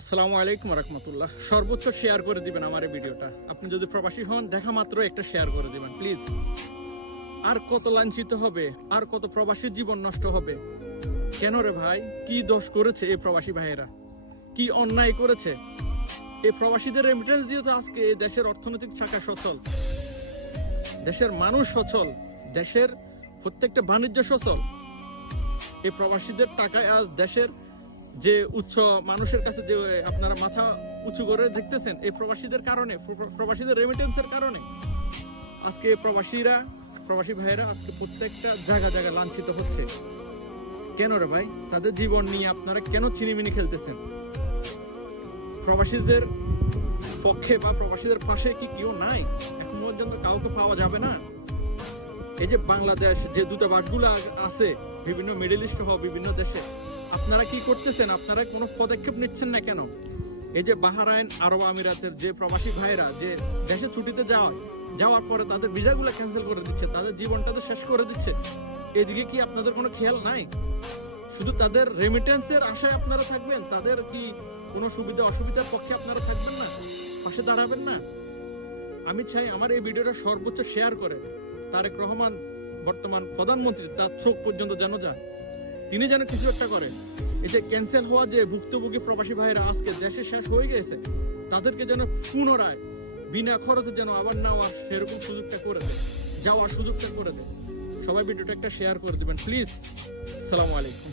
আসসালামু আলাইকুম রহমতুল্লাহ। সর্বোচ্চ শেয়ার করে দিবেন আমার এই ভিডিওটা। আপনি যদি প্রবাসী হন, দেখা মাত্র একটা শেয়ার করে দিবেন প্লিজ। আর কত লাঞ্ছিত হবে, আর কত প্রবাসীর জীবন নষ্ট হবে। কেন রে ভাই, কি দোষ করেছে এই প্রবাসী ভাইয়েরা, কি অন্যায় করেছে? এই প্রবাসীদের রেমিটেন্স দিয়ে তো আজকে এই দেশের অর্থনৈতিক শাখা সচল, দেশের মানুষ সচল, দেশের প্রত্যেকটা বাণিজ্য সচল। এই প্রবাসীদের টাকায় আজ দেশের যে উচ্চ মানুষের কাছে যে আপনারা মাথা উঁচু করে দেখতেছেন, এই প্রবাসীদের কারণে, প্রবাসীদের রেমিটেন্সের কারণে আজকে প্রবাসী ভাইয়েরা আজকে প্রত্যেকটা জায়গায় লাঞ্ছিত হচ্ছে। কেন রে ভাই, তাদের জীবন নিয়ে আপনারা কেন চিনিমিনি খেলতেছেন? প্রবাসীদের পক্ষে বা প্রবাসীদের পাশে কি কেউ নাই? এখন পর্যন্ত কাউকে পাওয়া যাবে না। এই যে বাংলাদেশ যে দূতাবাসগুলো আছে বিভিন্ন মিডল ইস্ট সহ বিভিন্ন দেশে, আপনারা কি করতেছেন? আপনারা কোনো পদক্ষেপ নিচ্ছেন না কেন? এই যে বাহরাইন, আরব আমিরাতের যে প্রবাসী ভাইরা যে দেশে ছুটিতে যাওয়ার পরে তাদের ভিসাগুলো ক্যান্সেল করে দিচ্ছে, তাদের জীবনটাতে শেষ করে দিচ্ছে, এদিকে কি আপনাদের কোনো খেয়াল নাই? শুধু তাদের রেমিটেন্সের আশায় আপনারা থাকবেন? তাদের কি কোনো সুবিধা অসুবিধার পক্ষে আপনারা থাকবেন না, পাশে দাঁড়াবেন না? আমি চাই আমার এই ভিডিওটা সর্বোচ্চ শেয়ার করে তারেক রহমান বর্তমান প্রধানমন্ত্রী তার চোখ পর্যন্ত যেন যান, তিনি যেন কিছু একটা করেন। এই যে ক্যান্সেল হওয়া যে ভুক্তভোগী প্রবাসী ভাইরা আজকে দেশে শেষ হয়ে গেছে, তাদেরকে যেন পুনরায় বিনা খরচে যেন আবার নেওয়ার সেরকম সুযোগটা করে দেয়, যাওয়ার সুযোগটা করে দেয়। সবাই ভিডিওটা একটা শেয়ার করে দেবেন প্লিজ। আসসালামু আলাইকুম।